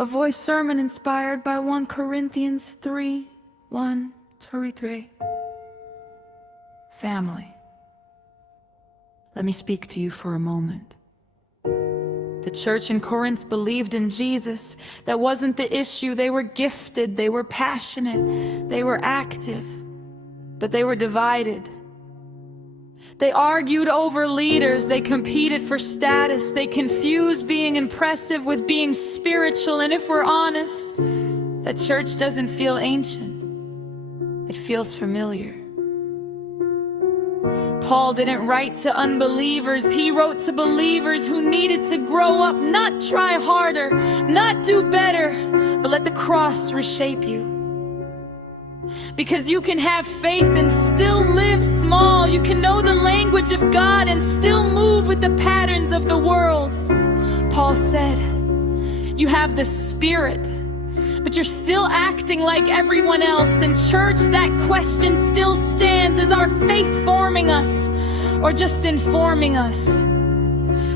A voice sermon inspired by 1 Corinthians 3:1-3. Family, let me speak to you for a moment. The church in Corinth believed in Jesus. That wasn't the issue. They were gifted, they were passionate, they were active, but they were divided. They argued over leaders, they competed for status, they confused being impressive with being spiritual, and if we're honest, that church doesn't feel ancient, it feels familiar. Paul didn't write to unbelievers, he wrote to believers who needed to grow up, not try harder, not do better, but let the cross reshape you. Because you can have faith and still live small. You can know the language of God and still move with the patterns of the world. Paul said, you have the Spirit, but you're still acting like everyone else. In church, that question still stands. Is our faith forming us or just informing us?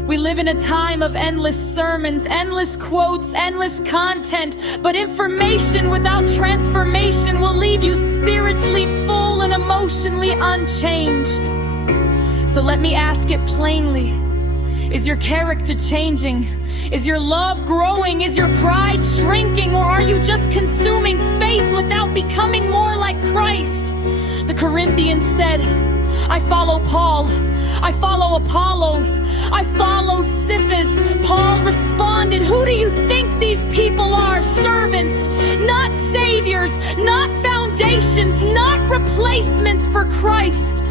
We live in a time of endless sermons, endless quotes, endless content, but information without transformation will leave you spiritually full and emotionally unchanged. So let me ask it plainly. Is your character changing? Is your love growing? Is your pride shrinking? Or are you just consuming faith without becoming more like Christ? The Corinthians said, I follow Paul, I follow Apollos, I follow Cephas. Paul responded, who do you think these people are? Servants, not saviors, not foundations, not replacements for Christ.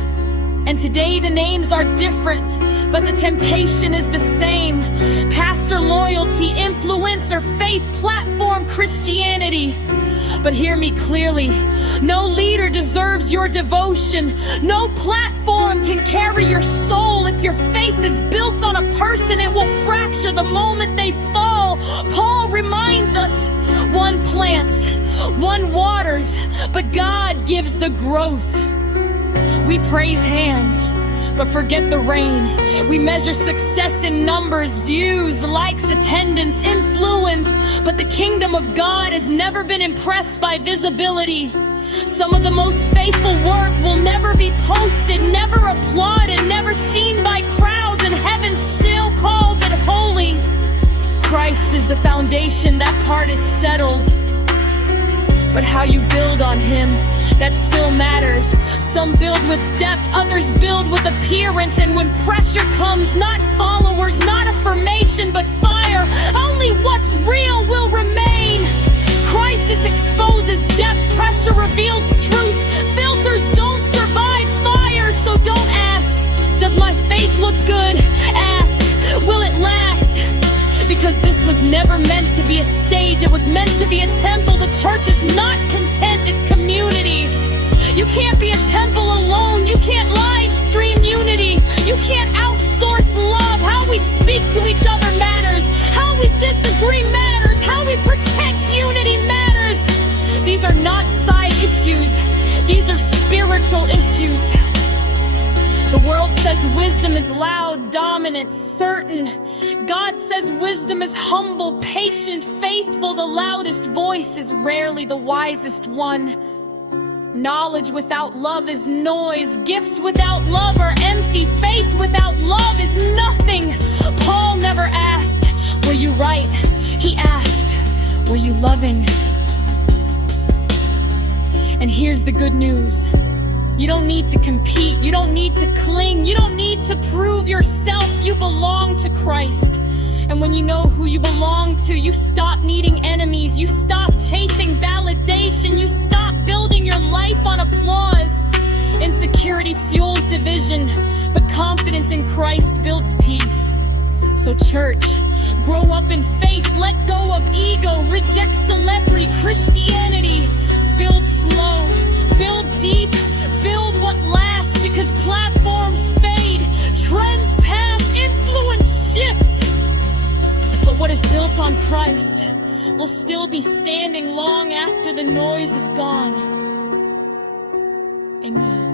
And today the names are different, but the temptation is the same. Pastor loyalty, influencer, faith, platform, Christianity. But hear me clearly, no leader deserves your devotion. No platform can carry your soul. If your faith is built on a person, it will fracture the moment they fall. Paul reminds us, one plants, one waters, but God gives the growth. We praise hands, but forget the rain. We measure success in numbers, views, likes, attendance, influence, but the kingdom of God has never been impressed by visibility. Some of the most faithful work will never be posted, never applauded, never seen by crowds, and heaven still calls it holy. Christ is the foundation, that part is settled. But how you build on Him, that still matters. Some build with depth, others build with appearance. And when pressure comes, not followers, not affirmation, but fire, only what's real will remain. Crisis exposes depth, pressure reveals truth. Filters don't survive fire, so don't ask, does my faith look good? Ask, will it last? Because this was never meant to be a stage, it was meant to be a temple. The church is not content, it's community. You can't be a temple alone, you can't live stream unity. You can't outsource love. How we speak to each other matters. How we disagree matters. How we protect unity matters. These are not side issues, these are spiritual issues. The world says wisdom is loud, dominant, certain. God says wisdom is humble, patient, faithful. The loudest voice is rarely the wisest one. Knowledge without love is noise. Gifts without love are empty. Faith without love is nothing. Paul never asked, were you right? He asked, were you loving? And here's the good news. You don't need to compete, you don't need to cling, you don't need to prove yourself. You belong to Christ. And when you know who you belong to, you stop needing enemies, you stop chasing validation, you stop building your life on applause. Insecurity fuels division, but confidence in Christ builds peace. So church, grow up in faith, let go of ego, reject celebrity, Christianity. Build slow, build deep, build what lasts, because platforms fade, trends pass, influence shifts. But what is built on Christ will still be standing long after the noise is gone. Amen.